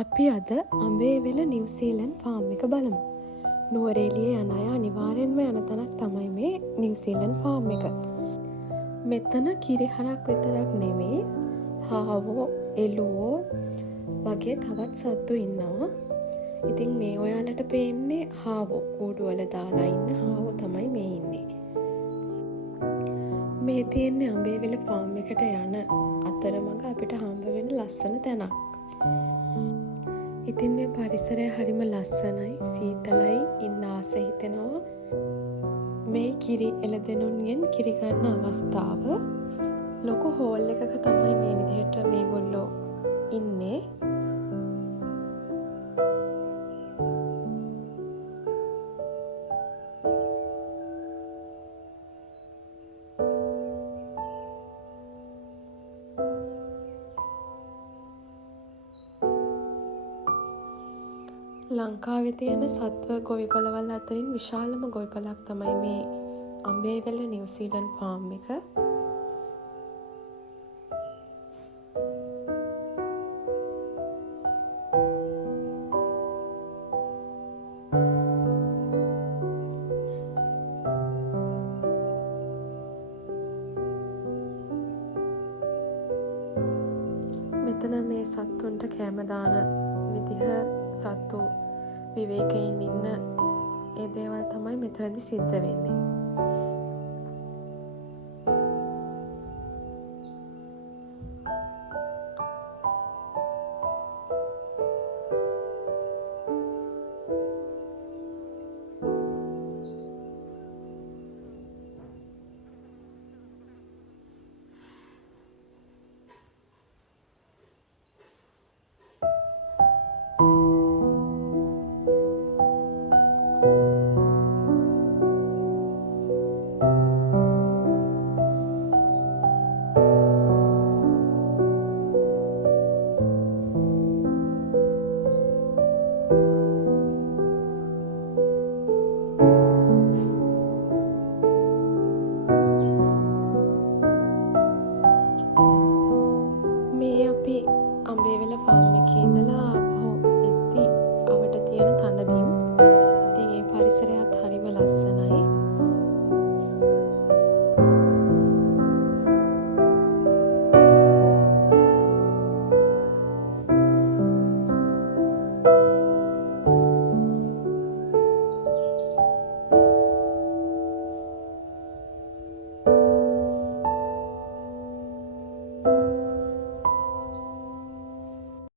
අපි අද අඹේවෙල New Zealand farm එක බලමු. නුවරඑළිය යන අය අනිවාර්යෙන්ම යන තැනක් තමයි මේ නිව්සීලන්ඩ් ෆාම් එක. මෙතන කිරිහරක් විතරක් නෙවෙයි, හාවෝ, එළුවෝ වගේ තවත් සත්තු ඉන්නවා. ඉතින් මේ ඔයාලට පේන්නේ හාවෝ කූඩුවල දාලා ඉන්න හාවෝ තමයි මේ ඉන්නේ. මේ තියෙන්නේ අඹේවෙල ෆාම් එකට යන අතරමඟ අපිට හම්බ වෙන ලස්සන තැනක්. ඉතින් මේ පරිසරය හරිම ලස්සනයි, සීතලයි, ඉන්න ආස හිතෙනවා. මේ කිරි එළදෙනුන්ගෙන් කිරි ගන්න අවස්ථාව. ලොකු හෝල් එකක තමයි මේ විදිහට මේගොල්ලෝ ඉන්නේ. ලංකාවේ තියෙන සත්ව ගොවිපළවල් අතරින් විශාලම ගොවිපළක් තමයි මේ අඹේවෙල නිව්සීලන්ඩ් ෆාම් එක. මෙතන මේ සත්තුන්ට කෑම දාන විදිහ, සත්තු විවේකයෙන් ඉන්න ඒ දේවල් තමයි මෙතනදි සිද්ධ වෙන්නේ. අඹේවෙල ෆාම් එකේ ඉඳලා ආපහු එද්දි අවට තියෙන තණබිම්. ඉතින් ඒ පරිසරයත් හරිම ලස්සනයි.